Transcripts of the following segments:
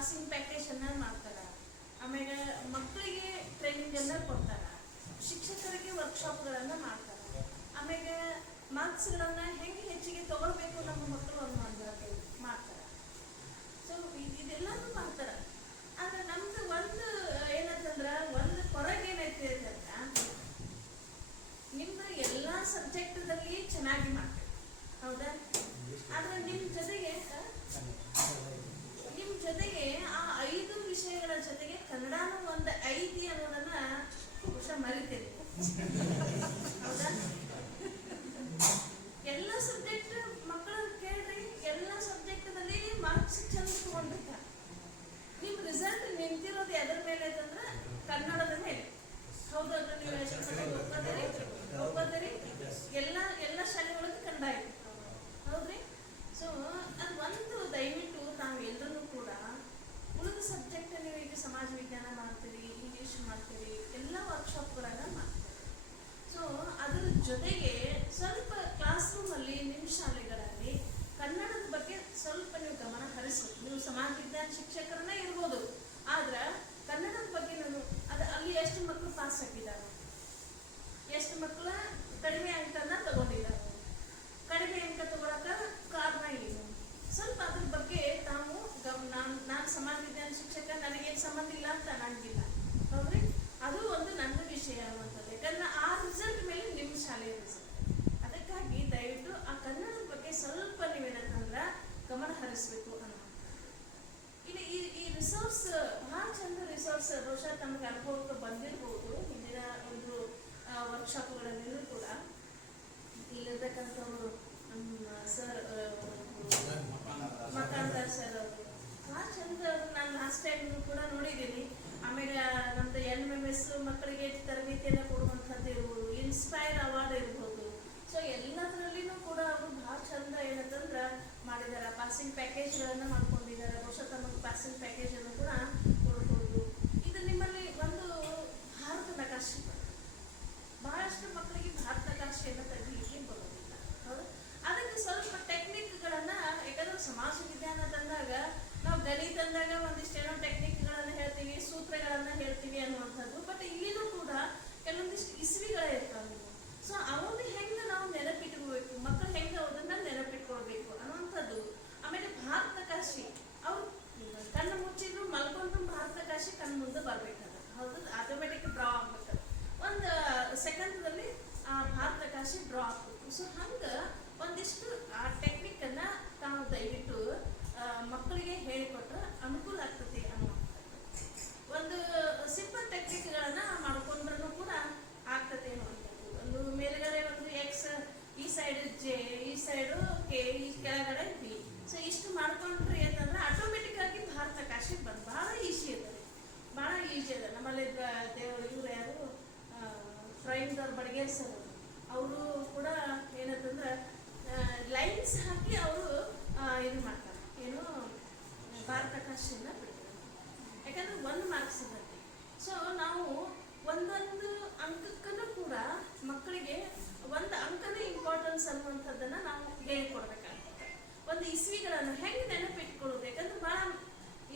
Boxing ಪ್ಯಾಕೇಜನ್ನ ಮಾಡ್ತಾರೆ. ಆಮೇಲೆ ಮಕ್ಕಳಿಗೆ ಟ್ರೈನಿಂಗ್ ಎಲ್ಲ ಕೊಡ್ತಾರೆ. ಶಿಕ್ಷಕರಿಗೆ ವರ್ಕ್ಶಾಪ್ಗಳನ್ನು ಮಾಡ್ತಾರೆ. ಆಮೇಲೆ ಮಾರ್ಕ್ಸ್ಗಳನ್ನು ಹೆಂಗೆ ಹೆಚ್ಚಿಗೆ ತಗೊಳ್ಬೇಕು ನಮ್ಮ ಮಕ್ಕಳು ಅನ್ನೋದು ಮಾಡ್ತಾರೆ. ಸೊ ಇದೆಲ್ಲಾನು ಮಾಡ್ತಾರೆ. ಆದ್ರೆ ನಮ್ದು ಒಂದು, ಏನಂತಂದ್ರೆ, ಒಂದು ಹೊರಗೆ ಏನೈತೆ ನಿಮ್ಮ ಎಲ್ಲ ಸಬ್ಜೆಕ್ಟದಲ್ಲಿ ಚೆನ್ನಾಗಿ ಮಾಡ್ತಾರೆ ಹೌದಾ? ಆದ್ರೆ ನಿಮ್ಮ ಜೊತೆಗೆ ಜೊತೆಗೆ ಆ ಐದು ವಿಷಯಗಳ ಜೊತೆಗೆ ಕನ್ನಡನೂ ಒಂದು ಐತಿ ಅನ್ನೋದನ್ನ ಬಹುಶಃ ಮರಿತೇವೆ. ಹೌದಾ? ಎಲ್ಲ ಸಬ್ಜೆಕ್ಟ್ ಪಾಸಿಂಗ್ ಪ್ಯಾಕೇಜ್ಗಳನ್ನು ಮಾಡ್ಕೊಂಡಿದ್ದಾರೆ ವರ್ಷತನದ ಪಾಸಿಂಗ್ ಪ್ಯಾಕೇಜನ್ನು ಕೂಡ ಕೊಡ್ಬೋದು. ಇದು ನಿಮ್ಮಲ್ಲಿ ಒಂದು ಭಾರತ ನಕಾಶೆ ಬಹಳಷ್ಟು ಮಕ್ಕಳಿಗೆ ಭಾರತ ನಕಾಶೆಯನ್ನು ಇಲ್ಲಿ ಬರೋದಿಲ್ಲ ಹೌದು? ಅದಕ್ಕೆ ಸ್ವಲ್ಪ ಟೆಕ್ನಿಕ್ಗಳನ್ನು ಯಾಕಂದ್ರೆ ಸಮಾಜ ವಿಜ್ಞಾನ ತಂದಾಗ, ನಾವು ಗಣಿತ ತಂದಾಗ ಒಂದಿಷ್ಟೇನೋ ಟೆಕ್ನಿಕ್ ಅವ್ರ ಬಡಗೇರ್ ಸರ್. ಅವರು ಕೂಡ ಏನಂತಂದ್ರೆ ಲೈನ್ಸ್ ಹಾಕಿ ಅವರು ಇದು ಮಾಡ್ತಾರೆ. ಏನು ಭಾರತಾಕಾಶದಿಂದ ಬಿಡ್ತಾರೆ. ಯಾಕಂದ್ರೆ ಒಂದು ಮಾರ್ಕ್ಸ್ ಇರುತ್ತೆ. ಸೊ ನಾವು ಒಂದೊಂದು ಅಂಕಕ್ಕೂ ಕೂಡ ಮಕ್ಕಳಿಗೆ ಒಂದು ಅಂಕನ ಇಂಪಾರ್ಟೆನ್ಸ್ ಅನ್ನುವಂಥದ್ದನ್ನು ನಾವು ಹೇಳಿಕೊಡ್ಬೇಕಾಗ್ತದೆ ಒಂದು ಇಸ್ವಿಗಳನ್ನು ಹೆಂಗೆ ನೆನಪಿಟ್ಕೊಳ್ಳೋದು? ಯಾಕಂದ್ರೆ ಭಾಳ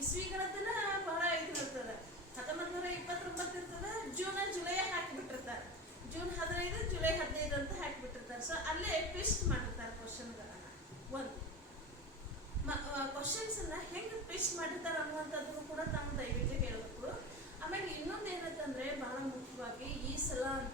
ಇಸ್ವಿಗಳದ್ದನ್ನ ಬಹಳ ಇದು ಇರ್ತದೆ ಹತ್ತೊಂಬತ್ತು ನೂರ ಇಪ್ಪತ್ತೊಂಬತ್ತು ಇರ್ತದೆ, ಜೂನ್, ಜುಲೈ ಹಾಕಿ ಜೂನ್ ಹದಿನೈದು, ಜುಲೈ ಹದಿನೈದು ಅಂತ ಹಾಕಿಬಿಟ್ಟಿರ್ತಾರೆ. ಸೊ ಅಲ್ಲೇ ಟ್ವಿಸ್ಟ್ ಮಾಡಿರ್ತಾರೆ ಕ್ವಶನ್ಗಳನ್ನ ಒಂದು. ಕ್ವಶನ್ಸನ್ನ ಹೆಂಗೆ ಟ್ವಿಸ್ಟ್ ಮಾಡಿರ್ತಾರೆ ಅನ್ನುವಂಥದ್ದು ಕೂಡ ತಮ್ಮ ದಯವಿಟ್ಟು ಕೇಳಬೇಕು. ಆಮೇಲೆ ಇನ್ನೊಂದು ಏನಂತಂದ್ರೆ ಬಹಳ ಮುಖ್ಯವಾಗಿ ಈ ಸಲ ಅಂತ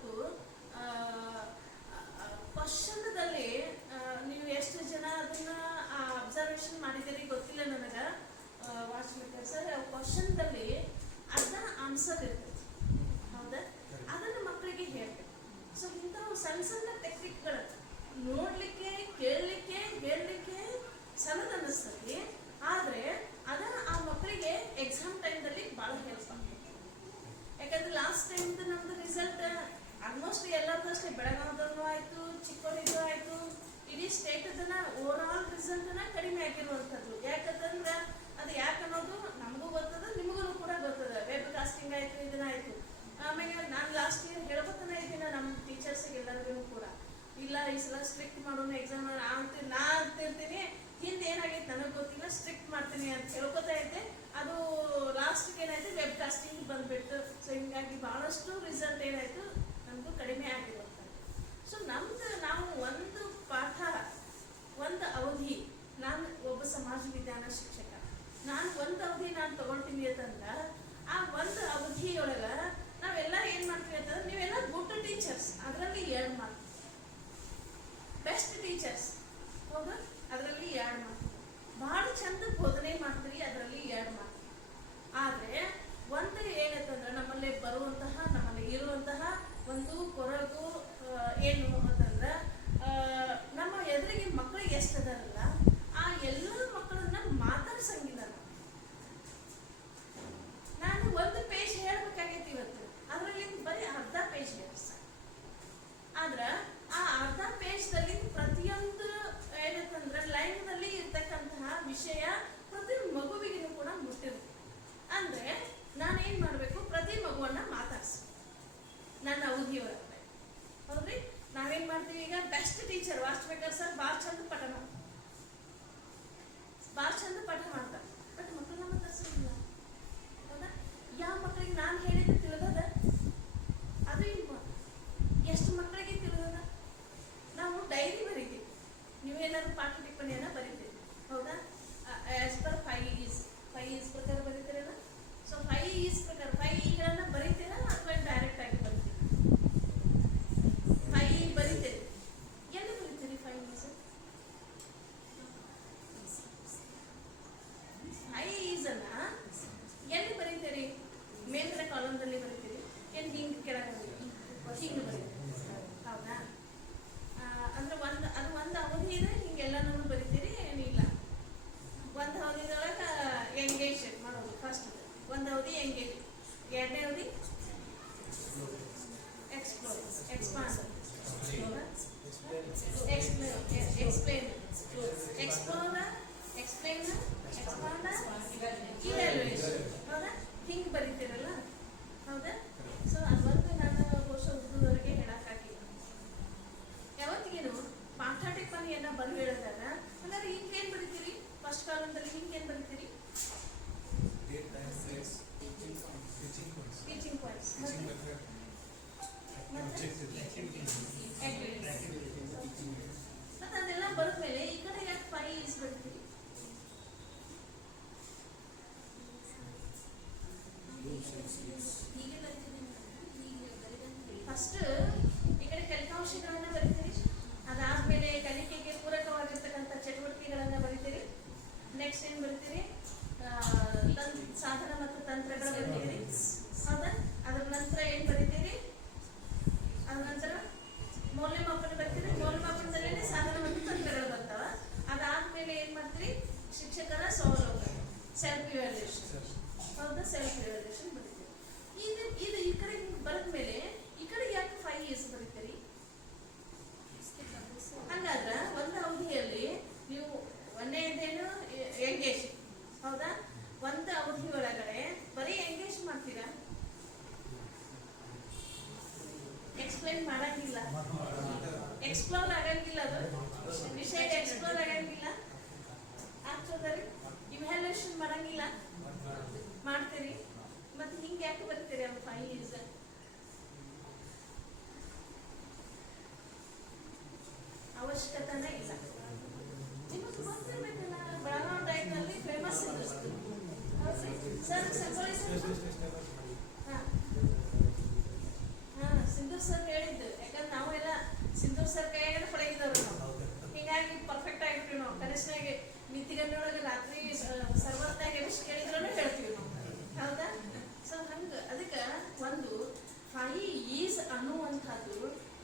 ಹೇಳ್ಕೊತಾ ಇದ್ದೆ. ಅದು ಲಾಸ್ಟ್ಗೆ ಏನಾಯ್ತು ವೆಬ್ ಕಾಸ್ಟಿಂಗ್ ಬಂದ್ಬಿಟ್ಟು ಸೊ ಹಿಂಗಾಗಿ ಭಾಳಷ್ಟು ರಿಸಲ್ಟ್ ಏನಾಯ್ತು ನಮ್ಮದು ಕಡಿಮೆ ಆಗಿದೆ ಅಂತ. ಸೊ ನಮ್ದು ನಾವು ಒಂದು ಪಾಠ, ಒಂದು ಅವಧಿ, ನಾನು ಒಬ್ಬ ಸಮಾಜ ವಿಜ್ಞಾನ ಶಿಕ್ಷಕ. ನಾನು ಒಂದು ಅವಧಿ ನಾನು ತೊಗೊಳ್ತೀನಿ ಅಂತಂದ್ರೆ ಆ ಒಂದು ಅವಧಿಯೊಳಗೆ ನಾವೆಲ್ಲ ಏನು ಮಾಡ್ತೀವಿ ಅಂತಂದ್ರೆ, ನೀವೆಲ್ಲ ಗುಡ್ ಟೀಚರ್ಸ್ ಅದರಲ್ಲಿ ಎರಡು ಮಾತು ಬೆಸ್ಟ್ ಟೀಚರ್ಸ್ ಹೌದು? ಅದರಲ್ಲಿ ಎರಡು ಮಾರ್ಕ್ ಭಾಳ ಚಂದ ಬೋಧನೆ ಮಾಡ್ತೀರಿ, ಅದರಲ್ಲಿ ಎರಡು ಮಾತು. ಆದರೆ ಒಂದು ಏನಂತಂದ್ರೆ ನಮ್ಮಲ್ಲಿ ಬರುವಂತಹ, ನಮ್ಮಲ್ಲಿ ಇರುವಂತಹ ಒಂದು ಕೊರಗು ಏನು ಅಂತಂದ್ರೆ ನಮ್ಮ ಎದುರಿಗೆ ಮಕ್ಕಳು ಅದರಲ್ಲ, ಆ ಎಲ್ಲ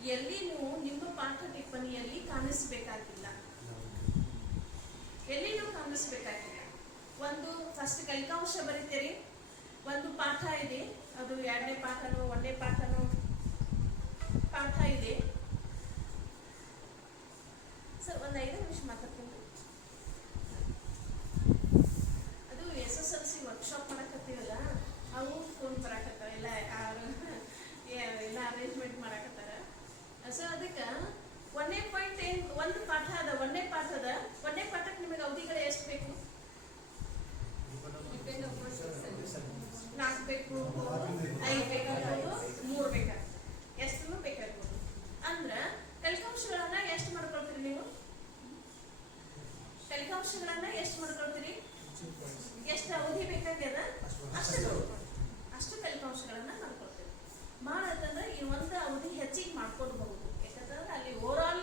ಎಲ್ಲಿ ನೀವು ನಿಮ್ಮ ಪಾಠ ಟಿಪ್ಪಣಿಯಲ್ಲಿ ಕಾಣಿಸ್ಬೇಕಾಗಿಲ್ಲ. ಎಲ್ಲಿನೂ ಕಾಣಿಸ್ಬೇಕಾಗಿಲ್ಲ. ಒಂದು ಫಸ್ಟ್ ಕಲಿಕಾಂಶ ಬರೀತೀರಿ. ಒಂದು ಪಾಠ ಇದೆ. ಅದು ಎರಡನೇ ಪಾಠನೋ, ಒಂದನೇ ಪಾಠನೋ ಪಾಠ ಇದೆ. ಸರ್, ಒಂದು ಐದು ನಿಮಿಷ ಮಾತಾಡ್ತೀನಿ ಅದು S S L C workshop ಮಾಡಕತ್ತೀವಲ್ಲ ಅವು ಫೋನ್ ಬರಾಕತ್ತಾವ ಎಲ್ಲ ಯಾರು ಏ- ಎಲ್ಲ ಅರೇಂಜ್ಮೆಂಟ್ ಮಾಡಕತ್ತಾರ ಸೊ ಅದಕ್ಕೆ ಒಂದನೇ ಪಾಯಿಂಟ್ ಒಂದು ಪಾಠ ಅದ ಒಂದನೇ ಪಾಠ ಅದ. ಒಂದನೇ ಪಾಠಕ್ಕೆ ನಿಮಗೆ ಅವಧಿಗಳು ಎಷ್ಟು ಬೇಕು ನಾಲ್ಕು ಬೇಕು ಐದು ಬೇಕಾಗ್ಬೋದು ಮೂರು ಬೇಕಾಗ್ಬೋದು ಎಷ್ಟು ಬೇಕಾಗ್ಬೋದು ಅಂದ್ರೆ ಕಲಿಕಾಂಶಗಳನ್ನ ಎಷ್ಟು ಮಾಡ್ಕೊಳ್ತೀರಿ ನೀವು ಕಲಿಕಾಂಶಗಳನ್ನ ಎಷ್ಟು ಮಾಡ್ಕೊಳ್ತೀರಿ ಎಷ್ಟು ಅವಧಿ ಬೇಕಾಗ್ಯದ ಅಷ್ಟು ನೋಡ್ಕೊಳ್ಳಿ. ಅಷ್ಟು ಫಲಿತಾಂಶಗಳನ್ನ ಮಾಡ್ಕೊಳ್ತೇವೆ ಮಾಡತ್ತಂದ್ರೆ ಈ ಒಂದು ಅವಧಿ ಹೆಚ್ಚಿಗೆ ಮಾಡ್ಕೊಳ್ಬಹುದು ಯಾಕಂತಂದ್ರೆ ಅಲ್ಲಿ ಓವರ್ ಆಲ್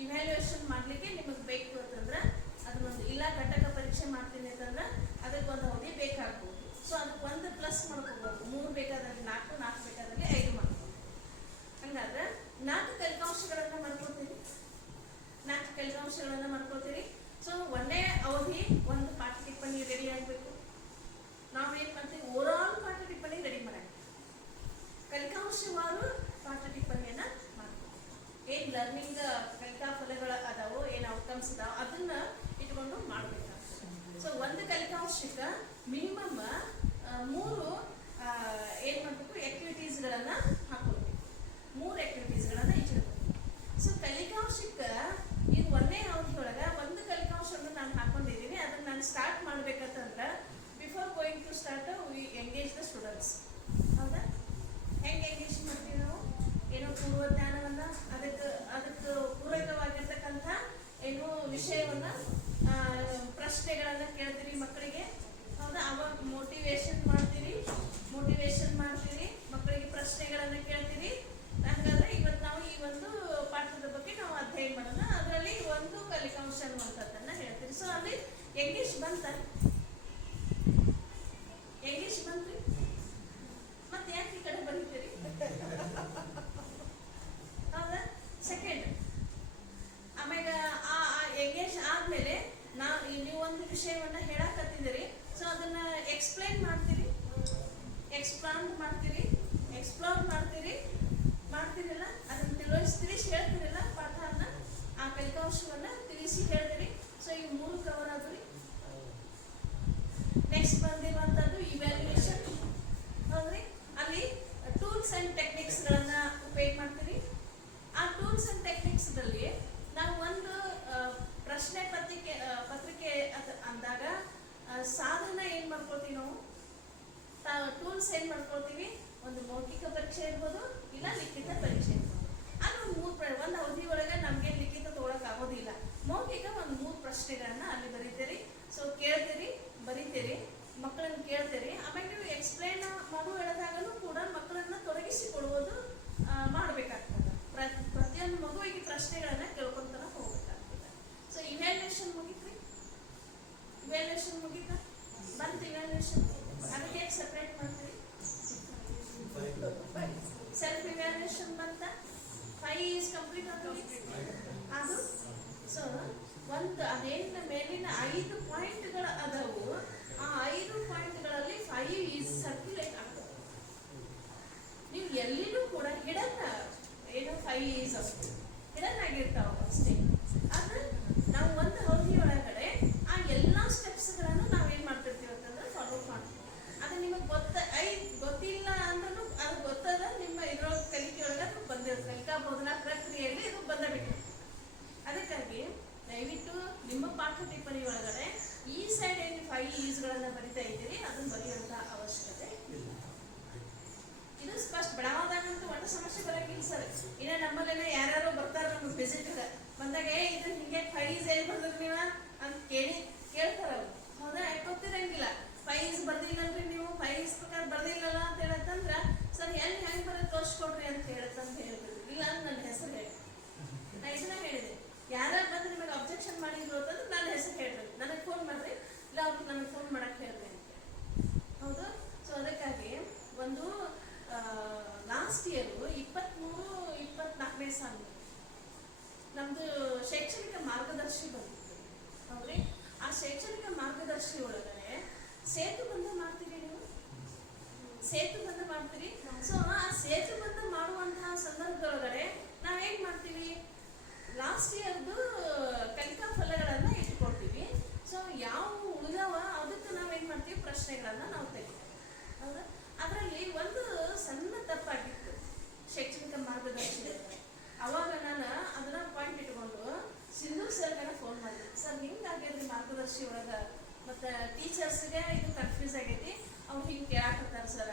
ಇವ್ಯಾಲ್ಯೂಯೇಷನ್ ಮಾಡ್ಲಿಕ್ಕೆ ನಿಮಗೆ ಬೇಕು ಅಂತಂದ್ರೆ ಅದನ್ನೊಂದು ಇಲ್ಲ ಘಟಕ ಪರೀಕ್ಷೆ ಮಾಡ್ತೀನಿ ಅಂತಂದ್ರೆ ಅದಕ್ಕೆ ಒಂದು ಅವಧಿ ಬೇಕಾಗ್ಬೋದು ಸೊ ಅದಕ್ಕೆ ಒಂದು ಪ್ಲಸ್ ಮಾಡ್ಕೋಬಹುದು ಮೂರು ಬೇಕಾದಲ್ಲಿ ನಾಲ್ಕು ನಾಲ್ಕು ಬೇಕಾದಲ್ಲಿ ಐದು ಮಾಡ್ಬೋದು ಹಂಗಾದ್ರೆ ನಾಲ್ಕು ಫಲಿತಾಂಶಗಳನ್ನ ಮಾಡ್ಕೊಳ್ತೀರಿ ನಾಲ್ಕು ಫಲಿತಾಂಶಗಳನ್ನ ಮಾಡ್ಕೊಳ್ತೀರಿ ಸೊ ಒಂದೇ ಅವಧಿ ಒಂದು ಪಾಠ ಟಿಪ್ಪಣಿ ರೆಡಿ ಆಗಬೇಕು ನಾವೇನ್ ಮಾಡ್ತೀವಿ ಓವರ್ ಆಲ್ ಪಾಠ ಟಿಪ್ಪಣಿ ರೆಡಿ ಮಾಡಕ್ಕೆ ಕಲಿಕಾಂಶವಾರು ಪಾಠ ಟಿಪ್ಪಣಿಯನ್ನ ಮಾಡ್ತೀವಿ ಏನ್ ಲರ್ನಿಂಗ್ ಕಲಿಕಾ ಫಲಗಳ ಅದಾವೋ ಏನ್ ಔಟ್ಕಮ್ಸ್ ಅದಾವ ಅದನ್ನ ಇಟ್ಕೊಂಡು ಮಾಡ್ಬೇಕಾಗ್ತದೆ ಸೊ ಒಂದು ಕಲಿಕಾಂಶಕ್ಕೆ ಮಿನಿಮಮ್ ಮೂರು ಆ, ಏನ್ ಮಾಡ್ಬೇಕು ಆಕ್ಟಿವಿಟೀಸ್ಗಳನ್ನ ಹಾಕೊಳ್ಬೇಕು ಮೂರು ಆಕ್ಟಿವಿಟೀಸ್ಗಳನ್ನ ಇಟ್ಟಿರ್ಬೇಕು ಸೊ ಕಲಿಕಾಂಶಕ್ಕೆ ಇದು ಒಂದೇ ಅವಧಿ ಒಳಗ ಒಂದು ಕಲಿಕಾಂಶವನ್ನು ನಾನು ಹಾಕೊಂಡಿದ್ದೀನಿ ಅದನ್ನ ನಾನು start ಮಾಡ್ಬೇಕಂತಂದ್ರೆ before going to start we engage the students ಹೌದಾ ಹೆಂಗೆ ಎಂಗೇಜ್ ಮಾಡ್ತೀವಿ ನಾವು ಏನೋ ಪೂರ್ವ ಜ್ಞಾನವನ್ನ ಅದಕ್ಕೆ ಅದಕ್ಕೆ ಪೂರಕವಾಗಿರ್ತಕ್ಕಂಥ ಏನು ವಿಷಯವನ್ನ ಆ, ಪ್ರಶ್ನೆಗಳನ್ನ ಕೇಳ್ತೀರಿ ಮಕ್ಕಳಿಗೆ ಹೌದಾ ಅವಾಗ ಮೋಟಿವೇಶನ್ ಮಾಡ್ತೀರಿ ಮೋಟಿವೇಶನ್ ಮಾಡ್ತೀರಿ ಮಕ್ಕಳಿಗೆ ಪ್ರಶ್ನೆಗಳನ್ನ ಕೇಳ್ತೀರಿ ಹಂಗಾದ್ರೆ ಇವತ್ತು ನಾವು ಈ ಒಂದು ಪಾಠದ ಬಗ್ಗೆ ನಾವು ಅಧ್ಯಯನ ಮಾಡೋಣ ಅದರಲ್ಲಿ ಒಂದು ಕಲಿಕಾಂಶ ಅನ್ನುವಂಥದ್ದನ್ನ ಹೇಳ್ತೀರಿ. ಸೊ ಅಲ್ಲಿ ಯಂಗೇಶ್ ಬಂತ ಎಂಗೇಜ್ ಬಂತ್ರಿ ಮತ್ತೆ ಯಾಕೆ ಈ ಕಡೆ ಬರೀತೀರಿ ಹೌದಾ ಸೆಕೆಂಡ್ ಆಮ್ಯಾಗ ಆ ಎಂಗೇಜ್ ಆದ್ಮೇಲೆ ನಾ ನೀವು ಒಂದು ವಿಷಯವನ್ನ ಹೇಳಕತ್ತಿದ್ದೀರಿ ಸೊ ಅದನ್ನ ಎಕ್ಸ್ಪ್ಲೈನ್ ಮಾಡ್ತೀರಿ ಎಕ್ಸ್ಪ್ಲಾಂಡ್ ಮಾಡ್ತೀರಿ ಎಕ್ಸ್ಪ್ಲೋರ್ ಮಾಡ್ತೀರಿ ಮಾಡ್ತೀರಲ್ಲ ಅದನ್ನ ತಿಳಿಸ್ತೀರಿ ಹೇಳ್ತೀರಲ್ಲ ಪಾಠವನ್ನ ಆ ಕಲಿಕಾಂಶವನ್ನ ತಿಳಿಸಿ ಹೇಳ್ತೀರಿ ಸೊ ಈ ಮೂರು ಕವರ್ ಆದ್ರಿ ನೆಕ್ಸ್ಟ್ ಬಂದಿರುವಂತದ್ದು ಇವ್ಯಾಲ್ಯೂಯೇಷನ್ ಹೌದ್ರಿ ಅಲ್ಲಿ ಟೂಲ್ಸ್ ಅಂಡ್ ಟೆಕ್ನಿಕ್ಸ್ ಗಳನ್ನ ಉಪಯೋಗ ಮಾಡ್ತೀರಿ? ಆ ಟೂಲ್ಸ್ ಅಂಡ್ ಟೆಕ್ನಿಕ್ಸ್ ದಲ್ಲಿ ನಾವು ಒಂದು ಪ್ರಶ್ನೆ ಪತ್ರಿಕೆ ಪತ್ರಿಕೆ ಅದ- ಅಂದಾಗ ಸಾಧನ ಏನ್ ಮಾಡ್ಕೊಳ್ತೀವಿ ನಾವು? ಟೂಲ್ಸ್ ಏನ್ ಮಾಡ್ಕೊಳ್ತೀವಿ? ಒಂದು ಮೌಖಿಕ ಪರೀಕ್ಷೆ ಇರ್ಬೋದು, ಇಲ್ಲ ಲಿಖಿತ ಪರೀಕ್ಷೆ ಇರ್ಬೋದು. ಅದು ಮೂರು ಒಂದು ಅವಧಿ ಒಳಗೆ ನಮ್ಗೆ ಲಿಖಿತ ತಗೊಳಕ್ ಆಗೋದಿಲ್ಲ. ಮೌಖಿಕ ಒಂದು ಮೂರು ಪ್ರಶ್ನೆಗಳನ್ನ ಅಲ್ಲಿ ಬರೀತೀರಿ. ಸೊ ಕೇಳ್ತೀರಿ, ಬರೀತೀರಿ ಮಕ್ಕಳನ್ನ ಕೇಳ್ತೀರಿ. ಆಮೇಲೆ ನೀವು ಎಕ್ಸ್ಪ್ಲೇನ್ ಮಾಡು, ಹೇಳಿದಾಗಲೂ ಕೂಡ ಮಾಡಬೇಕಾಗ್ತದೆ. ಪ್ರತಿಯೊಂದು ಮಗುವಿಗೆ ಪ್ರಶ್ನೆಗಳನ್ನ ಕೇಳ್ಕೊಂತಾನೆ ಹೋಗ್ಬೇಕಾಗ್ತದೆ. So evaluation ಮುಗಿತ್ರಿ? ಇವ್ಯಾಲ್ಯೂಯೇಷನ್ ಮುಗಿತ? ಬಂತು ಇವ್ಯಾಲ್ಯೂಯೇಷನ್ ಅದಕ್ಕೆ ಹೇಗೆ ಸಪ್ರೇಟ್ ಮಾಡ್ತೀವಿ ಸೆಲ್ಫ್ ಇವ್ಯಾಲ್ಯೂಯೇಷನ್ ಬಂತ ಫೈವ್ ಈಸ್ ಕಂಪ್ಲೀಟ್ ಅದು? ಸೊ ಒಂದು ಅದೇನ ಮೇಲಿನ ಐದು ಪಾಯಿಂಟ್ಗಳು ಅದಾವು. ಆ ಐದು ಪಾಯಿಂಟ್ಗಳಲ್ಲಿ ಫೈವ್ ಈಸ್ ಸರ್ಕ್ಯುಲೇಟ್ ಎಲ್ಲಿನೂ ಕೂಡ ಹಿಡನ್ ಏನು ಫೈವ್ ಈಸ್ ಹಿಡನ್ ಆಗಿರ್ತಾವ ಅಷ್ಟೇ. ಆದ್ರೆ ನಾವು ಒಂದು ಅವಧಿ ಒಳಗಡೆ ಆ ಎಲ್ಲಾ ಸ್ಟೆಪ್ಸ್ಗಳನ್ನು ನಾವೇನ್ ಮಾಡ್ತಿರ್ತೀವಿ ಅಂತಂದ್ರೆ ಫಾಲೋ ಮಾಡ್ತೀವಿ ಅದು ನಿಮಗೆ ಗೊತ್ತ ಐ ಗೊತ್ತಿಲ್ಲ ಅಂದ್ರೂ ಅದು ಗೊತ್ತದ ನಿಮ್ಮ ಇದ್ರೊಳಗೆ ಕಲಿಕೆ ಒಳಗೆ ಅದು ಬಂದಿರುತ್ತೆ ಕಲಿಕಾ ಬೋಧನಾ ಪ್ರಕ್ರಿಯೆಯಲ್ಲಿ ಇದು ಬಂದ ಬಿಟ್ಟು ಅದಕ್ಕಾಗಿ ದಯವಿಟ್ಟು ನಿಮ್ಮ ಪಾಠ ಟಿಪ್ಪಣಿ ಒಳಗಡೆ ಈ ಸೈಡ್ ಏನು ಫೈವ್ ಈಸ್ಗಳನ್ನ ಬರಿತಾ ಇದ್ದೀರಿ ಅದನ್ನ ಬರೆಯುವಂತ ಅವಶ್ಯಕತೆ ಇಲ್ಲ ಸ್ಪಷ್ಟ ಬಡವಾದಾಗಂತೂ ಒಂದು ಸಮಸ್ಯೆ ಬರೋಕ್ಕಿಲ್ಲ ಸರ್. ಇನ್ನ ನಮ್ಮಲ್ಲೆಲ್ಲ ಯಾರು ಬರ್ತಾರ, ನಮ್ಗೆ ವಿಸಿಟ್ ಬಂದಾಗ, ಏ, ಇದು ಹಿಂಗೆ ಫೈಸ್ ಎಲ್ಲಿ ಬರ್ದ್ರಿ ನೀವ? ಅಂತ ಕೇಳಿ ಕೇಳ್ತಾರ ಅವ್ರು. ಹೌದಾ? ಗೊತ್ತಿರಂಗಿಲ್ಲ. ಫೈಸ್ ಬರ್ದಿಲ್ಲಲ್ರಿ ನೀವು ಫೈಸ್ ಪ್ರಕಾರ ಬರ್ದಿಲ್ಲಲ್ಲ ಅಂತ ಹೇಳತ್ತಂದ್ರ, ಸರ್, ಎಲ್ಲಿ ಹೆಂಗ್ ಬರೋದು ತೋರಿಸ್ಕೊಡ್ರಿ ಅಂತ ಹೇಳತ್ತಂತ ಹೇಳ್ತಿದ್ರು ಇಲ್ಲ ಅಂತ ನನ್ನ ಹೆಸರು ಹೇಳಿ ನಾ ಇದನ್ನ ಹೇಳಿದೆ ಯಾರ್ಯಾರು ಬಂದು ನಿಮಗೆ ಅಬ್ಜೆಕ್ಷನ್ ಮಾಡಿದ್ರು ಅಂತಂದ್ರೆ ನನ್ನ ಹೆಸರು ಹೇಳ್ರಿ ನನಗೆ ಫೋನ್ ಮಾಡ್ರಿ ಇಲ್ಲ ಅವ್ರಿಗೆ ನನಗೆ ಫೋನ್ ಮಾಡಕ್ ಹೇಳ್ರಿ ಅಂತ ಹೌದು ಸೊ ಅದಕ್ಕಾಗಿ ಒಂದು ಲಾಸ್ಟ್ ಇಯರ್ ಇಪ್ಪತ್ತ್ಮೂರು ಇಪ್ಪತ್ನಾಲ್ಕನೇ ಮಾರ್ಗದರ್ಶಿ ಬಂದಿತ್ತು ಹೌದ್ರಿ ಆ ಶೈಕ್ಷಣಿಕ ಮಾರ್ಗದರ್ಶಿ ಒಳಗಡೆ ಸೇತು ಬಂಧ ಮಾಡ್ತೀರಿ ನೀವು ಸೇತು ಬಂಧ ಮಾಡ್ತೀರಿ ಸೊ ಆ ಸೇತು ಬಂಧ ಮಾಡುವಂತಹ ಸಂದರ್ಭದೊಳಗಡೆ ನಾವ್ ಹೇಗ್ ಮಾಡ್ತೀವಿ ಲಾಸ್ಟ್ ಇಯರ್ದು ಕಲಿಕಾ ಫಲಗಳನ್ನ ಇಟ್ಕೊಳ್ತೀವಿ ಸೊ ಯಾವ ಉಳಿದವ ಅದಕ್ಕೆ ನಾವ್ ಏನ್ ಮಾಡ್ತೀವಿ ಪ್ರಶ್ನೆಗಳನ್ನ ನಾವು ತೆಗಿತೀವಿ ಹೌದಾ ಅದರಲ್ಲಿ ಒಂದು ಸಣ್ಣ ತಪ್ಪಾಗಿತ್ತು ಶೈಕ್ಷಣಿಕ ಮಾರ್ಗದರ್ಶಿ ಅವಾಗ ನಾನು ಅದನ್ನ ಪಾಯಿಂಟ್ ಇಟ್ಕೊಂಡು ಸಿಂಧು ಸರ್ಗಾರ ಫೋನ್ ಮಾಡಿದೆ ಸರ್ ಹಿಂಗಾಗ್ಯದ್ರಿ ಮಾರ್ಗದರ್ಶಿ ಒಳಗ ಮತ್ತು ಟೀಚರ್ಸ್ಗೆ ಇದು ಕನ್ಫ್ಯೂಸ್ ಆಗೈತಿ. ಅವ್ರು ಹಿಂಗೆ ಕೇಳಾಕತ್ತಾರ ಸರ್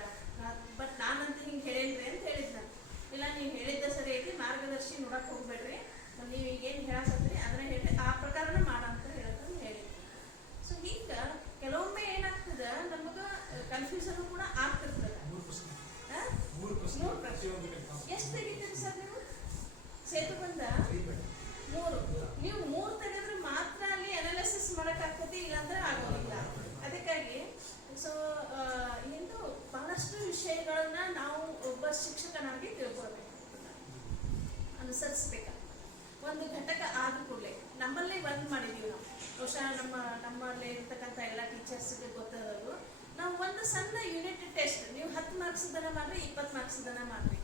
ಬಟ್ ನಾನಂತೂ ಹಿಂಗೆ ಹೇಳಿಲ್ರಿ ಅಂತ ಹೇಳಿದ್ ನಾನು. ಇಲ್ಲ ನೀವು ಹೇಳಿದ್ದ ಸರಿ ಐತಿ ಮಾರ್ಗದರ್ಶಿ ನೋಡಕ್ಕೆ ಹೋಗ್ಬೇಡ್ರಿ. ನೀವು ಈಗೇನು ಹೇಳಕತ್ತೀರಿ ಅದನ್ನ ಹೇಳಿ ಆ ಪ್ರಕಾರನ ಮಾಡಂತ ಹೇಳಿದ್ರು ಹೇಳಿ ಸೊ ಹಿಂಗೆ ಕೆಲವೊಮ್ಮೆ ಏನಾಗ್ತದೆ ನಮಗ ಕನ್ಫ್ಯೂಷನ್ ಕೂಡ ಆಗ್ತಿರ್ತದೆ. ಎಷ್ಟು ತೆಗಿತೀರಿ ಸರ್ ನೀವು? ಸೇತು ಬಂದ? ಮೂರು. ನೀವು ಮೂರು ತೆಗೆದ್ರೆ ಮಾತ್ರ ಅಲ್ಲಿ ಅನಾಲಿಸಿಸ್ ಮಾಡಕ್ ಆಗ್ತದೆ ಇಲ್ಲಾಂದ್ರೆ ಆಗೋದಿಲ್ಲ ಅದಕ್ಕಾಗಿ ಸೊ ಇಂದು ಬಹಳಷ್ಟು ವಿಷಯಗಳನ್ನ ನಾವು ಒಬ್ಬ ಶಿಕ್ಷಕನಾಗಿ ತಿಳ್ಕೊಳ್ಬೇಕು. ಅನುಸರಿಸ್ಬೇಕು. ಒಂದು ಘಟಕ ಆದ ಕೂಡಲೇ ನಮ್ಮಲ್ಲೇ ಒಂದ್ ಮಾಡಿದೀವಿ ನಾವು. ಬಹುಶಃ ನಮ್ಮ, ನಮ್ಮಲ್ಲಿ ಇರ್ತಕ್ಕಂಥ ಎಲ್ಲ ಟೀಚರ್ಸ್ಗೆ ಗೊತ್ತಿರೋದು ನಾವು ಒಂದು ಸಣ್ಣ ಯೂನಿಟ್ ಟೆಸ್ಟ್ ನೀವು ಹತ್ತು ಮಾರ್ಕ್ಸ್ ದನ ಮಾಡ್ರಿ, ಇಪ್ಪತ್ತು ಮಾರ್ಕ್ಸ್ ದನ ಮಾಡ್ರಿ.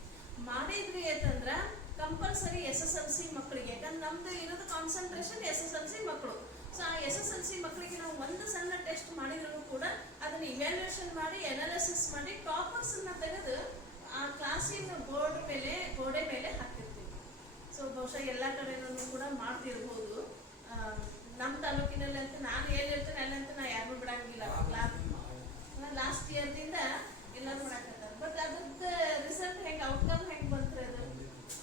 ಮಾಡಿದ್ವಿ ಅಂತಂದ್ರೆ compulsory S S L C ಮಕ್ಕಳಿಗೆ ಯಾಕಂದ್ರೆ ನಮ್ದು ಇರೋದು concentration S S L C ಮಕ್ಕಳು ಸೊ ಆ ಎಸ್ ಎಸ್ ಎಲ್ ಸಿ ಮಕ್ಕಳಿಗೆ ನಾವು ಒಂದು ಸಣ್ಣ ಟೆಸ್ಟ್ ಮಾಡಿದ್ರು ಕೂಡ ಅದನ್ನ ಇವ್ಯಾಲ್ಯೂಯೇಷನ್ ಮಾಡಿ ಅನಾಲಿಸಿಸ್ ಮಾಡಿ ಟಾಪರ್ಸ್ ಅನ್ನ ತೆಗೆದು ಆ ಕ್ಲಾಸಿನ ಬೋರ್ಡ್ ಮೇಲೆ ಗೋಡೆ ಮೇಲೆ ಹಾಕ್ತಿರ್ತೀವಿ ಸೊ ಬಹುಶಃ ಎಲ್ಲ ಕಡೆನೂ ಕೂಡ ಮಾಡ್ತಿರ್ಬೋದು. ನಮ್ಮ ತಾಲೂಕಿನಲ್ಲಿ ಅಂತ ನಾನು ಏನು ಹೇಳ್ತೇನೆ ಅಲ್ಲಂತ ನಾ ಯಾರು ಬಿಡಂಗಿಲ್ಲ. ಲಾಸ್ಟ್ ಇಯರ್ದಿಂದ ಎಲ್ಲರೂ ಮಾಡಾಕತ್ತಾರ ಬಟ್ ಅದ್ರದ್ದು ರಿಸಲ್ಟ್ ಹೆಂಗೆ ಔಟ್ಕಮ್ ಹೆಂಗೆ ಬಂತ್ರಿ ಅದು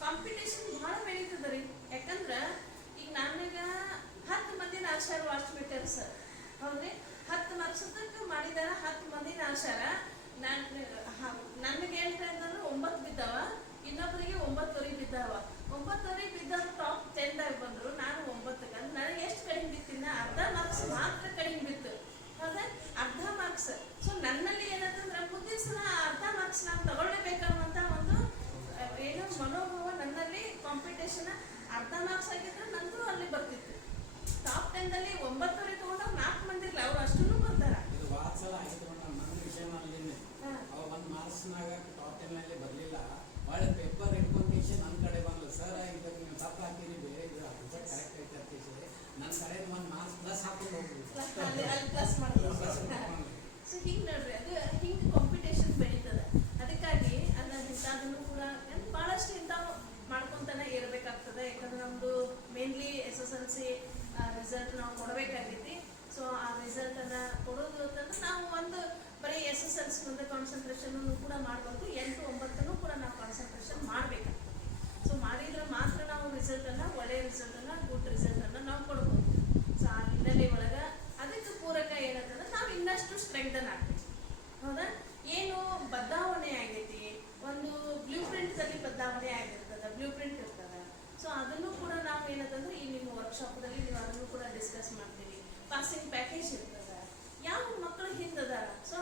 ಕಾಂಪಿಟೇಷನ್ ಭಾಳ ಬೆಳೀತದ ರೀ. ಯಾಕಂದ್ರೆ ಈಗ ನಾನೀಗ ಆಶಾರ ಬಿಟ್ಟರು ಸರ್. ಹೌದ್ರಿ? ಹತ್ತು ವರ್ಷದಕ್ಕೆ ಮಾಡಿದಾರ, ಹತ್ತು ಮಂದಿನ ಆಶಾರ. ನಾನು ನನಗೆ ಹೇಳ್ತಾ ಅಂತಂದ್ರೆ ಒಂಬತ್ತು ಬಿದ್ದಾವ ಇನ್ನೊಬ್ಬರಿಗೆ ಒಂಬತ್ತುವರೆ ಬಿದ್ದಾವ. ಒಂಬತ್ತುವರೆ ಬಿದ್ದ ಟಾಪ್ ಟೆನ್ದಾಗ ಬಂದ್ರು ನಾನು ಒಂಬತ್ತಕ್ಕೆ ಅಂದ್ರೆ ನನಗೆ ಎಷ್ಟು ಕಡಿಮೆ ಬಿತ್ತಿನ ಅರ್ಧ ಮಾರ್ಕ್ಸ್ ಮಾತ್ರ ಕಡಿಮೆ ಬಿತ್ತು ಹೌದಾ ಅರ್ಧ ಮಾರ್ಕ್ಸ್ ಸೊ ನನ್ನಲ್ಲಿ ಏನಂತಂದ್ರೆ ಮುಂದಿನ ಸಲ ಆ ಅರ್ಧ ಮಾರ್ಕ್ಸ್ ನಾನು ತಗೊಳ್ಳೇಬೇಕನ್ನುವಂತ ಒಂದು ಆ, ಏನು ಮನೋಭಾವ ನನ್ನಲ್ಲಿ ಕಾಂಪಿಟೇಷನ್ ಅರ್ಧ ಮಾರ್ಕ್ಸ್ ಆಗಿದ್ರೆ ನಂದು ಅಲ್ಲಿ ಬರ್ತಿತ್ತು ಟಾಪ್ ಟೆನ್ದಲ್ಲಿ ಒಂಬತ್ತುವರೆ ತಗೊಂಡಾಗ ನಾಲ್ಕು ಮಂದಿ ಇರಲ್ಲ ಅವ್ರು ಅಷ್ಟೂ ಬರ್ತಾರ ಇದು ವಾದ ಸಲ ಆಯ್ತು ಮೇಡಮ್ ನನ್ನ ವಿಷಯನಲ್ಲಿ ಹಾ. ಅವ ಒಂದು ಮಾರ್ಕ್ಸ್ನಾಗ ಟಾಪ್ ಟೆನ್ನಲ್ಲಿ ಬರಲಿಲ್ಲ ಒಳ್ಳೆ ಪೇಪರ್ ಹಿಡ್ಕೊಂಡೇಶಿ ನನ್ನ ಕಡೆ ಬಂದ್ಲು ಸರ್ ಇದಕ್ಕೆ ನೀವು ತಪ್ಪು ಹಾಕಿರಿ ಬೇರೆ ಇದು ರಿಸಲ್ಟ್ ಕರೆಕ್ಟ್ ಐತೆ ಅಂತ ಹೇಳಿ ನನ್ನ ಕಡೆ ಒಂದು ಮಾರ್ಕ್ಸ್ ಪ್ಲಸ್ ಹಾಕೊಂಡು ಹೋಗ್ಬಿಡಿ ಅಲ್ಲಿ ಅಲ್ಲಿ ಪ್ಲಸ್ ಮಾಡ್ತಾರೆ ಸೊ ಹಿಂಗೆ ನೋಡ್ರಿ ಅದು ಹಿಂಗೆ ಕಾಂಪಿಟೇಷನ್ ಬೆಳೀತದ ಅದಕ್ಕಾಗಿ ಅಲ್ಲ ಇಂಥದನ್ನು ಕೂಡ ಏನ್ ಭಾಳಷ್ಟು ಇಂಥವು ಮಾಡ್ಕೊಂತಾನೆ ಇರಬೇಕಾಗ್ತದೆ ಯಾಕಂದ್ರೆ ನಮ್ಮದು mainly S S L C result ನಾವು ಕೊಡಬೇಕಾಗೈತಿ ಸೊ ಆ ರಿಸಲ್ಟನ್ನು ಕೊಡೋದು ಅಂತಂದ್ರೆ ನಾವು ಒಂದು ಬರೀ ಎಸ್ ಎಸ್ ಎಲ್ ಸಿ ಮುಂದೆ ಕಾನ್ಸಂಟ್ರೇಷನ್ ಕೂಡ ಮಾಡಬೇಕು, ಎಂಟು ಒಂಬತ್ತನ್ನು ಕೂಡ ನಾವು ಕಾನ್ಸಂಟ್ರೇಷನ್ ಮಾಡಬೇಕಾಗ್ತದೆ. ಸೊ ಮಾಡಿದ್ರೆ ಮಾತ್ರ ನಾವು ರಿಸಲ್ಟನ್ನು ಒಳ್ಳೆಯ ರಿಸಲ್ಟನ್ನು ಗುಡ್ ರಿಸಲ್ಟನ್ನು ನಾವು ಕೊಡ್ಬೋದು. ಸೊ ಆ ಹಿನ್ನೆಲೆ ಒಳಗೆ ಅದಕ್ಕೆ ಪೂರಕ ಏನಂತಂದ್ರೆ ನಾವು ಇನ್ನಷ್ಟು ಸ್ಟ್ರೆಂಗ್ದನ್ ಆಗ್ಬೇಕು ಹೌದಾ? ಏನು ಬದಲಾವಣೆ ಆಗೈತಿ? ಒಂದು ಬ್ಲೂ ಪ್ರಿಂಟ್ದಲ್ಲಿ ಬದಲಾವಣೆ ಆಗಿರ್ತದೆ ಬ್ಲೂ ಪ್ರಿಂಟ್ ಇರ್ತದೆ. ಸೊ ಅದನ್ನು ಕೂಡ ನಾವು ಏನಂತಂದ್ರೆ ಈ ನಿಮ್ಮ ವರ್ಕ್ಶಾಪ್ದಲ್ಲಿ ನೀವು ಅದನ್ನು ಕೂಡ ಡಿಸ್ಕಸ್ ಮಾಡ್ತೀವಿ ಪಾಸಿಂಗ್ ಪ್ಯಾಕೇಜ್ ಇರ್ತದೆ. ಯಾವ ಮಕ್ಕಳು ಹಿಂದದಾರ? ಸೊ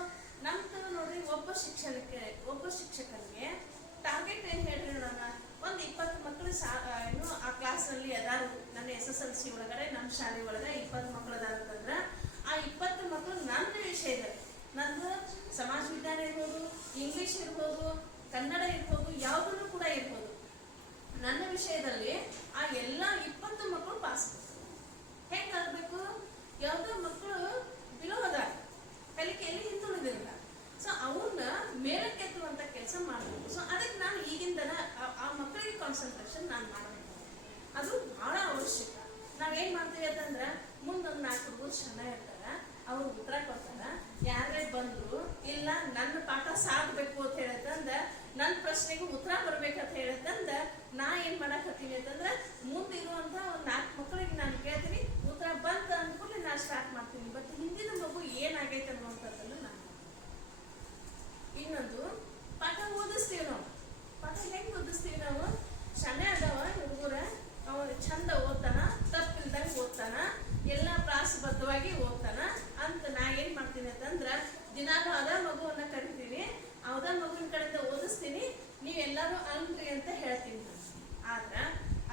ನಮ್ದು ನೋಡ್ರಿ, ಒಬ್ಬ ಶಿಕ್ಷಣಕ್ಕೆ, ಒಬ್ಬ ಶಿಕ್ಷಕನಿಗೆ ಟಾರ್ಗೆಟ್ ಏನು ಹೇಳ್ರಿ ನೋಡೋಣ ಒಂದು ಇಪ್ಪತ್ತು ಮಕ್ಕಳು ಸಾ ಏನು ಆ ಕ್ಲಾಸಲ್ಲಿ ಅದಾರು. ನನ್ನ ಎಸ್ ಎಸ್ ಎಲ್ ಸಿ ಒಳಗಡೆ ನಮ್ಮ ಶಾಲೆ ಒಳಗೆ ಇಪ್ಪತ್ತು ಮಕ್ಕಳು ಅದಾರ ಅಂತಂದ್ರೆ, ಆ ಇಪ್ಪತ್ತು ಮಕ್ಕಳು ನನ್ನ ವಿಷಯದಲ್ಲಿ ನಂದು ಸಮಾಜ ವಿಜ್ಞಾನ ಇರ್ಬೋದು ಇಂಗ್ಲಿಷ್ ಇರ್ಬೋದು ಓದ್ತಾನ ಎಲ್ಲ ಪ್ರಾಸಬದ್ಧವಾಗಿ ಓದ್ತಾನ ಅಂತ ನಾ ಏನ್ ಮಾಡ್ತೀನಿ ಅಂತಂದ್ರ, ದಿನಾಲು ಅದ ಮಗುವನ್ನ ಕರಿತೀನಿ ಅವದ ಮಗುವಿನ ಕಡೆಯಿಂದ ಓದಿಸ್ತೀನಿ ನೀವೆಲ್ಲರೂ ಅಂಗ್ರಿ ಅಂತ ಹೇಳ್ತೀನಿ. ಆದ್ರ,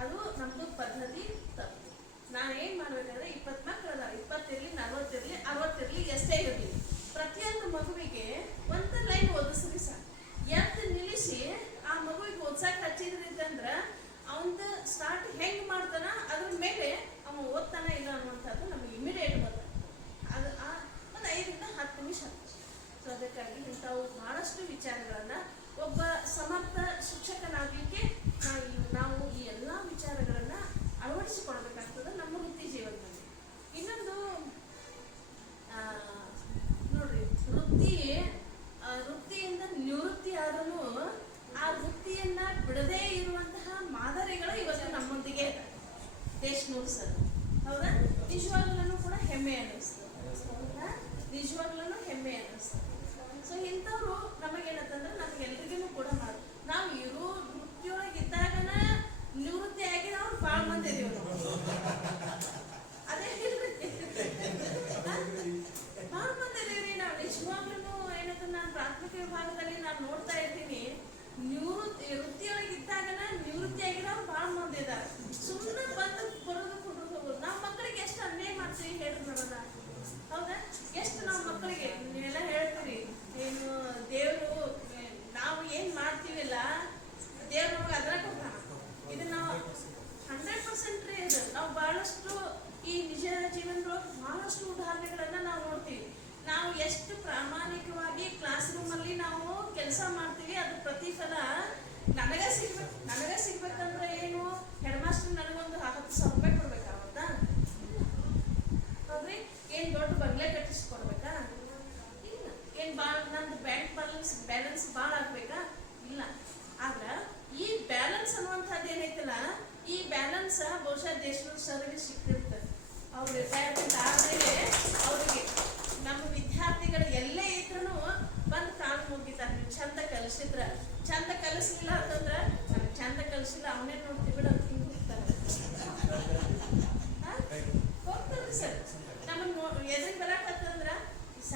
ಅದು ನಮ್ಮದು ಪದ್ಧತಿ ತಪ್ಪು ನಾ ಏನ್ ಮಾಡ್ಬೇಕಂದ್ರೆ ಇಪ್ಪತ್ ಮಕ್ಕಳ ಇಪ್ಪತ್ತಿರ್ಲಿ, ನಲ್ವತ್ತಿರ್ಲಿ, ಅರವತ್ತಿರ್ಲಿ, ಎಷ್ಟೇ ಇರಲಿ, ಪ್ರತಿಯೊಂದು ಮಗುವಿಗೆ ಒಂದು ಲೈನ್ ಓದಿಸ್ರಿ ಸರ್ ಎದ್ದು ನಿಲ್ಲಿಸಿ ಆ ಮಗುವಿಗೆ ಓದ್ಸಕ್ ಹಚ್ಚಿದ್ರಿ ಅಂತಂದ್ರ ಅವನದು ಸ್ಟಾರ್ಟ್ ಹೆಂಗ್ ಮಾಡ್ತಾನ, ಅದ್ರ ಮೇಲೆ ಅವ ಓದ್ತಾನ ಇಲ್ಲ ಅನ್ನುವಂಥದ್ದು ನಮಗೆ ಇಮಿಡಿಯೇಟ್ ಬರ್ತದೆ ಅದು ಆ ಒಂದು ಐದರಿಂದ ಹತ್ತು ನಿಮಿಷ ಸೊ ಅದಕ್ಕಾಗಿ ಇಂಥವು ಬಹಳಷ್ಟು ವಿಚಾರಗಳನ್ನ ಒಬ್ಬ ಸಮರ್ಥ ಶಿಕ್ಷಕನಾಗಲಿಕ್ಕೆ ನಾವು ನಾವು ಈ ಎಲ್ಲ ವಿಚಾರಗಳನ್ನ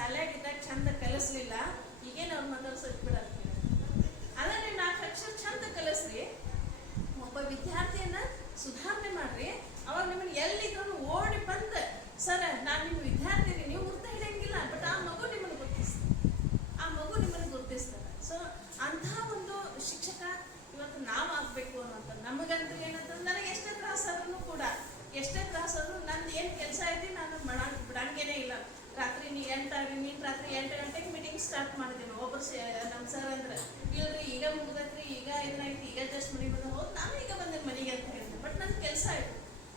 ಶಾಲ್ಯಾಗ ಇದ್ದಾಗ ಚಂದ ಕಲಿಸ್ಲಿಲ್ಲ, ಈಗೇನು ಅವ್ರ ಮಾತಾಡ್ಸೋದು ಬಿಡ. ಅದ ನೀವು ನಾಲ್ಕು ಅಕ್ಷರ ಚಂದ ಕಲಿಸ್ರಿ. ಒಬ್ಬ ವಿದ್ಯಾರ್ಥಿಯನ್ನ ಸುಧಾರಣೆ ಮಾಡ್ರಿ. ಅವಾಗ ನಿಮ್ಮನ್ನ ಎಲ್ಲಿದ್ರು ಓಡಿ ಬಂದ, ಸರ್, ನಾನು ನಿಮ್ಮ ವಿದ್ಯಾರ್ಥಿ ನೀವು ಗುರ್ತ ಹಿಡಿಯಂಗಿಲ್ಲ, ಬಟ್ ಆ ಮಗು ನಿಮ್ಮನ್ನು ಗುರುತಿಸ್ತದೆ ಆ ಮಗು ನಿಮ್ಮನ್ನು ಗುರ್ತಿಸ್ತದೆ ಸೊ ಅಂತಹ ಒಂದು ಶಿಕ್ಷಕ ಇವತ್ತು ನಾವು ಆಗ್ಬೇಕು ಅನ್ನೋಂಥ ನಮಗಂತೂ ಏನಂತಂದ್ರೆ ನನಗೆ ಎಷ್ಟೇ ತ್ರಾಸ ಆದ್ರೂ ಕೂಡ, ಎಷ್ಟೇ ತ್ರಾಸ ಆದ್ರೂ ನಂದು ಏನು ಕೆಲಸ ಐತಿ, ನಾನು ಬಿಡಂಗೇನೆ ಇಲ್ಲ. ರಾತ್ರಿ ನೀ ಎಂಟಾಗಿ ನೀನು ರಾತ್ರಿ ಎಂಟು ಗಂಟೆಗೆ ಮೀಟಿಂಗ್ ಸ್ಟಾರ್ಟ್ ಮಾಡಿದೀವಿ ಒಬ್ಬರು ನಮ್ಮ ಸರ್ ಅಂದ್ರೆ, ಇಲ್ರಿ, ಈಗ ಮುಗಿದ್ರಿ ಈಗ ಏನಾಯ್ತು ಈಗ ಜಸ್ಟ್ ಮನೆಗೆ ಬಂದ ಹೋದ್ ನಾನು ಈಗ ಬಂದೆ ಮನೆಗೆ ಅಂತ ಹೇಳಿದೆ. ಬಟ್ ನನ್ನ ಕೆಲಸ ಆಯ್ತು.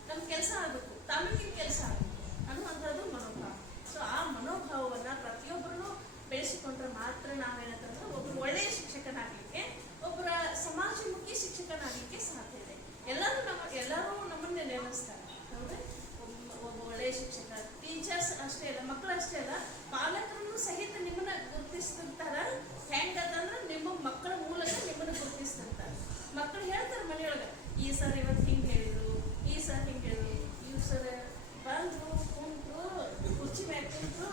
ನಮ್ಮ ಕೆಲಸ ಆಗಬೇಕು. ತಮಗಿನ ಕೆಲಸ ಆಗಬೇಕು ಅನ್ನುವಂಥದ್ದು ಮನೋಭಾವ. ಸೊ ಆ ಮನೋಭಾವವನ್ನ ಪ್ರತಿಯೊಬ್ಬರು ಬೆಳೆಸಿಕೊಂಡ್ರೆ ಮಾತ್ರ ನಾವೇನಂತಂದ್ರೆ ಒಬ್ಬರು ಒಳ್ಳೆಯ ಶಿಕ್ಷಕನಾಗಲಿಕ್ಕೆ ಒಬ್ಬರ ಸಮಾಜಮುಖಿ ಶಿಕ್ಷಕನಾಗಲಿಕ್ಕೆ ಸಾಧ್ಯ ಇದೆ. ಎಲ್ಲರೂ ನಮ್ಮ ಎಲ್ಲರೂ ನಮ್ಮನ್ನೇ ನೆನೆಸ್ತಾರೆ. ಹೌದು ಒಬ್ಬ- ಒಳ್ಳೆಯ ಶಿಕ್ಷಕ. ಅಷ್ಟೇ ಅಲ್ಲ ಮಕ್ಕಳು ಅಷ್ಟೇ ಅಲ್ಲ ಪಾಲಕರನ್ನು ಸಹಿತ ನಿಮ್ಮನ್ನ ಗುರುತಿಸ್ತಿರ್ತಾರ ಹೆಂಗದಂದ್ರೆ ನಿಮ್ಮ ಮಕ್ಕಳ ಮೂಲಕ ನಿಮ್ಮನ್ನ ಗುರುತಿಸ್ತಿರ್ತಾರೆ ಮಕ್ಕಳು ಹೇಳ್ತಾರೆ ಮನೆಯೊಳಗೆ, ಈ ಸರ್ ಇವತ್ತು ಹಿಂಗೆ ಹೇಳಿದ್ರು, ಈ ಸರ್ ಹಿಂಗೆ ಹೇಳಿದ್ರು, ಈ ಸರ್ ಬಂದ್ರು ಕುಂತು ಕುರ್ಚಿ ಮೇಲೆ ಕುಂತ್ರು